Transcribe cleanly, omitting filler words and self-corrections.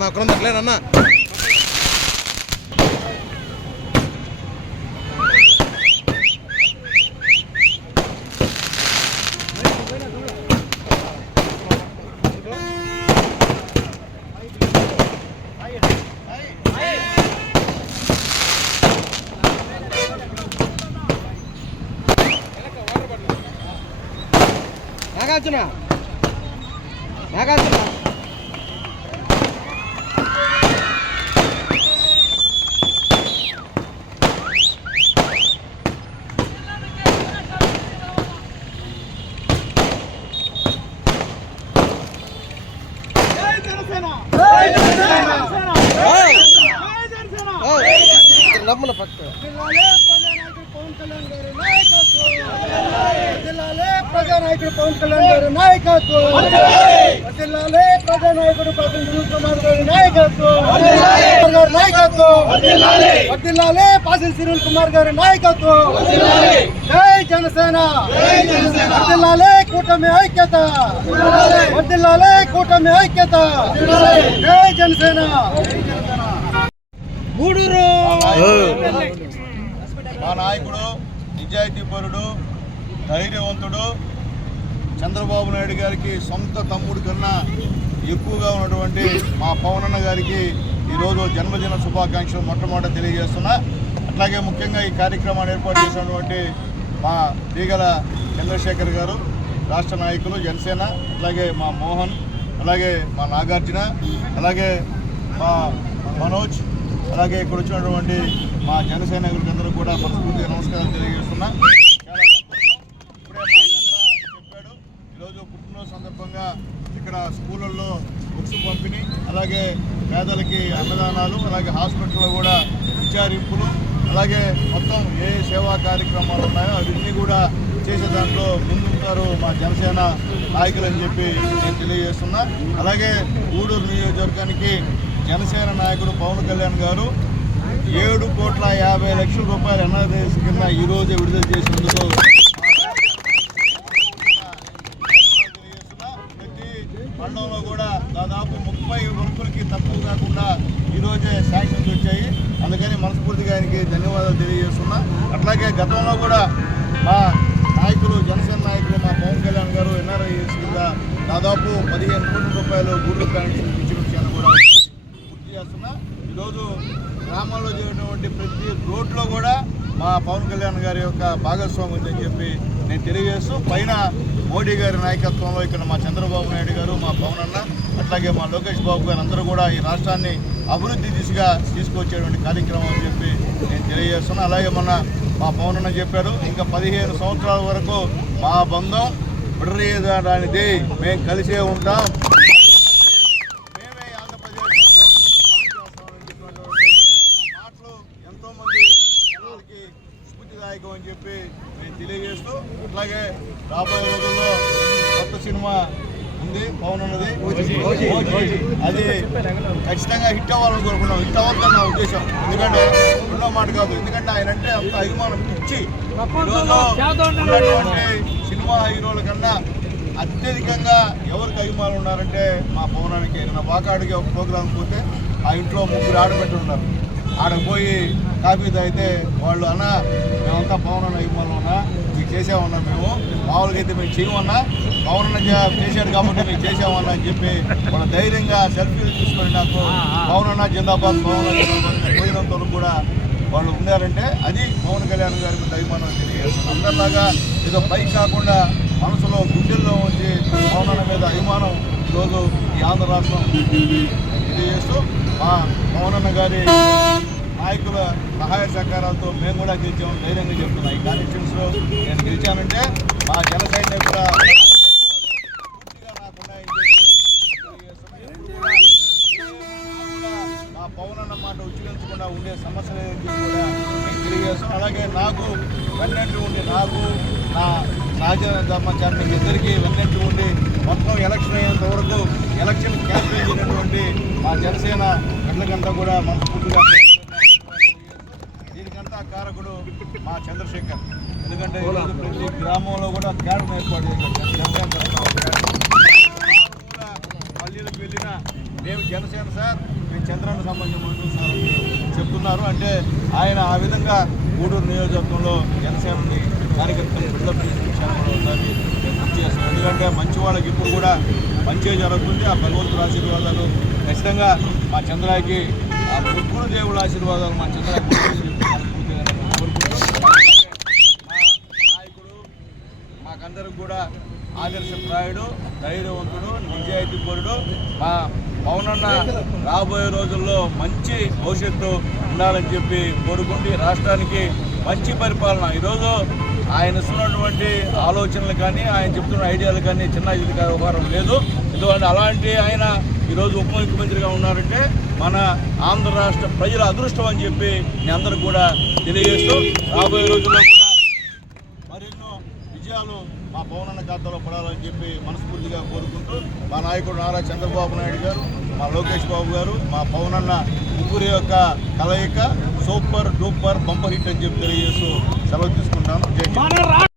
నా కొనందట్లేనన్నా నాగార్జున నాగార్జున నమ్మన పక్క ప్రజానాయకుడు పవన్ కళ్యాణ్ గారి నాయకత్వం, ప్రజానాయకుడు సునీల్ కుమార్ గారి నాయకత్వం, వర్ధిల్లాలే పాసిల్ సునీల్ కుమార్ గారి నాయకత్వం. జై జనసేన, వర్ధిల్లాలే కూటమి ఐక్యత, వర్ధిల్లాలే కూటమి ఐక్యత. జై జనసేన. గూడూరు మా నాయకుడు, నిజాయితీపరుడు, ధైర్యవంతుడు, చంద్రబాబు నాయుడు గారికి సొంత తమ్ముడు కన్నా ఎక్కువగా ఉన్నటువంటి మా పవన్ అన్న గారికి ఈరోజు జన్మదిన శుభాకాంక్షలు మొట్టమొదట తెలియజేస్తున్నా. అట్లాగే ముఖ్యంగా ఈ కార్యక్రమాన్ని ఏర్పాటు చేసినటువంటి మా తీగల చంద్రశేఖర్ గారు, రాష్ట్ర నాయకులు జనసేన, అలాగే మా మోహన్, అలాగే మా నాగార్జున, అలాగే మా మనోజ్, అలాగే ఇక్కడ వచ్చినటువంటి మా జన సైనికులందరూ కూడా మనస్ఫూర్తిగా నమస్కారం తెలియజేస్తున్నా. చాలా సంతోషం. ఇప్పుడే మా చంద్ర చెప్పాడు, ఈరోజు పుట్టినరోజు సందర్భంగా ఇక్కడ స్కూళ్ళల్లో బుక్స్ పంపిణీ, అలాగే పేదలకి అన్నదానాలు, అలాగే హాస్పిటల్లో కూడా విచారింపులు, అలాగే మొత్తం ఏ సేవా కార్యక్రమాలు ఉన్నాయో అవన్నీ కూడా చేసే దాంట్లో ముందుంటారు మా జనసేన నాయకులు అని చెప్పి నేను తెలియజేస్తున్నా. అలాగే గూడూరు నియోజకవర్గానికి జనసేన నాయకుడు పవన్ కళ్యాణ్ గారు 7,50,00,000 రూపాయలు ఎన్ఆర్ఎస్ కింద ఈరోజు విడుదల చేసినందుకు ప్రతి మండలంలో కూడా దాదాపు 30 వర్కులకి తక్కువ కాకుండా ఈరోజే శాంక్షన్స్ వచ్చాయి. అందుకని మనస్ఫూర్తిగా ఆయనకి ధన్యవాదాలు తెలియజేస్తున్నా. అట్లాగే గతంలో కూడా మా నాయకులు, జనసేన నాయకులు మా పవన్ కళ్యాణ్ గారు ఎన్ఆర్ఐఎస్ కింద దాదాపు 15 కోట్ల రూపాయలు గూడూరు కనెక్షన్ ఇచ్చిన విషయాన్ని కూడా గుర్తు చేస్తున్నా. ఈరోజు గ్రామాల్లో జరిగినటువంటి ప్రతి రోడ్లో కూడా మా పవన్ కళ్యాణ్ గారి యొక్క భాగస్వామ్యం ఉందని చెప్పి నేను తెలియజేస్తూ, పైన మోడీ గారి నాయకత్వంలో ఇక్కడ మా చంద్రబాబు నాయుడు గారు, మా పవన్ అన్న, అట్లాగే మా లోకేష్ బాబు గారు అందరూ కూడా ఈ రాష్ట్రాన్ని అభివృద్ధి దిశగా తీసుకొచ్చేటువంటి కార్యక్రమం అని చెప్పి నేను తెలియజేస్తున్నా. అలాగే మొన్న మా పవన్ అన్న చెప్పారు, ఇంకా 15 సంవత్సరాల వరకు మా బంధం విడదీయడానికి మేము కలిసే ఉంటాం, మేమే ఆంధ్రప్రదేశ్లో మాటలు ఎంతోమంది జనాలకి స్ఫూర్తిదాయకం అని చెప్పి నేను తెలియజేస్తూ, అట్లాగే రాబోయే రోజుల్లో కొత్త సినిమా ఉంది పవన్ అన్నది, అది ఖచ్చితంగా హిట్ అవ్వాలని కోరుకున్నాం. హిట్ అవ్వాలని నా ఉద్దేశం. ఎందుకంటే రెండో మాట కాదు, ఎందుకంటే ఆయన అంటే అంత అభిమానం పిచ్చి. ఉన్నటువంటి సినిమా హీరోల కన్నా అత్యధికంగా ఎవరికి అభిమానులు ఉన్నారంటే మా పవనానికి. నా వాకాడికి ఒక ప్రోగ్రాం పోతే ఆ ఇంట్లో 3 ఆడబెట్టి ఉన్నారు. ఆడపోయి కాఫీ తాగితే వాళ్ళు అన్న మేమంతా పవన్ అన్న అభిమానులు ఉన్నా, మీకు చేసామన్నా, మేము మామూలుగా అయితే మేము చేయమన్నా, పవన్ అన్న చేశాడు కాబట్టి మేము చేసామన్నా అని చెప్పి వాళ్ళ ధైర్యంగా సెల్ఫీలు తీసుకొని నాకు పవన్ అన్న జిందాబాద్, పవన్ అన్న జిందాబాద్ పోయినంత వరకు కూడా వాళ్ళు ఉన్నారంటే అది పవన్ కళ్యాణ్ గారి మీద అభిమానం తెలియజేస్తుంది. అందరిలాగా ఏదో పైకి కాకుండా మనసులో, గుండెల్లో ఉంచి పవన్ అన్న మీద అభిమానం ఈరోజు ఈ ఆంధ్ర రాష్ట్రం తెలియజేస్తూ, మా పవన్ అన్న గారి నాయకుల సహాయ సహకారాలతో మేము కూడా గెలిచాము ధైర్యంగా చెప్తున్నాం. ఈ కాన్స్టిట్యూన్స్లో నేను గెలిచానంటే మా జన సైనికుల పూర్తిగా నాకున్నాయని చెప్పి మా పవన్ అన్న మాట ఉచ్చరించకుండా ఉండే సమస్య లేదని చెప్పి కూడా నేను తెలియజేస్తాను. అలాగే నాకు వెన్నట్టు ఉండి, నాకు నా సహజ ధర్మచారికి ఇద్దరికీ వెన్నట్టు ఉండి మొత్తం ఎలక్షన్ అయ్యేంత వరకు ఎలక్షన్ క్యాంపెయిన్ చేయనటువంటి మా జనసేన గంటలకంతా కూడా మనస్ఫూర్తిగా దీనికంతా కారకుడు మా చంద్రశేఖర్. ఎందుకంటే ఈరోజు ప్రతి గ్రామంలో కూడా క్యాడర్ ఏర్పాటు చేశారు. జనసేన పల్లెలకు వెళ్ళినా మేము జనసేన సార్, మేము చంద్రానికి సంబంధించిన మనుషులు సార్ అని చెప్తున్నారు. అంటే ఆయన ఆ విధంగా గూడూరు నియోజకవర్గంలో జనసేనని కార్యకర్తలు బిల్డప్ చేసిన విషయాన్ని కూడా ఒకసారి మేము గుర్తు చేస్తాం. ఎందుకంటే మంచి వాళ్ళకి ఇప్పుడు కూడా మంచి జరుగుతుంది. ఆ భగవంతుడి ఆశీర్వాదాలు ఖచ్చితంగా మా చంద్రాకి, ఆ ముగ్గురు దేవుళ్ళ ఆశీర్వాదాలు మా చంద్రాకి మాకందరికి కూడా ఆదర్శప్రాయుడు, ధైర్యవంతుడు, నిజాయితీపరుడు మా పవనన్న రాబోయే రోజుల్లో మంచి భవిష్యత్తు ఉండాలని చెప్పి కోరుకుంటూ రాష్ట్రానికి మంచి పరిపాలన ఈరోజు ఆయన ఇస్తున్నటువంటి ఆలోచనలు కానీ ఆయన చెప్తున్న ఐడియాలు కానీ చిన్న ఇది వ్యవహారం లేదు. ఎందుకంటే అలాంటి ఆయన ఈరోజు ఉప ముఖ్యమంత్రిగా ఉన్నారంటే మన ఆంధ్ర రాష్ట్ర ప్రజల అదృష్టం అని చెప్పి నేను అందరికి కూడా తెలియజేస్తూ రాబోయే రోజుల్లో కూడా మరెన్నో విజయాలు మా పవనన్న ఖాతాలో పడాలని చెప్పి మనస్ఫూర్తిగా కోరుకుంటూ మా నాయకుడు నారా చంద్రబాబు నాయుడు గారు, మా లోకేష్ బాబు గారు, మా పవనన్న ముగ్గురి యొక్క కలయిక సూపర్ డూపర్ బంపర్ హిట్ అని చెప్పి తెలియజేస్తూ సెలవు తీసుకుంటాను. జై హింద్.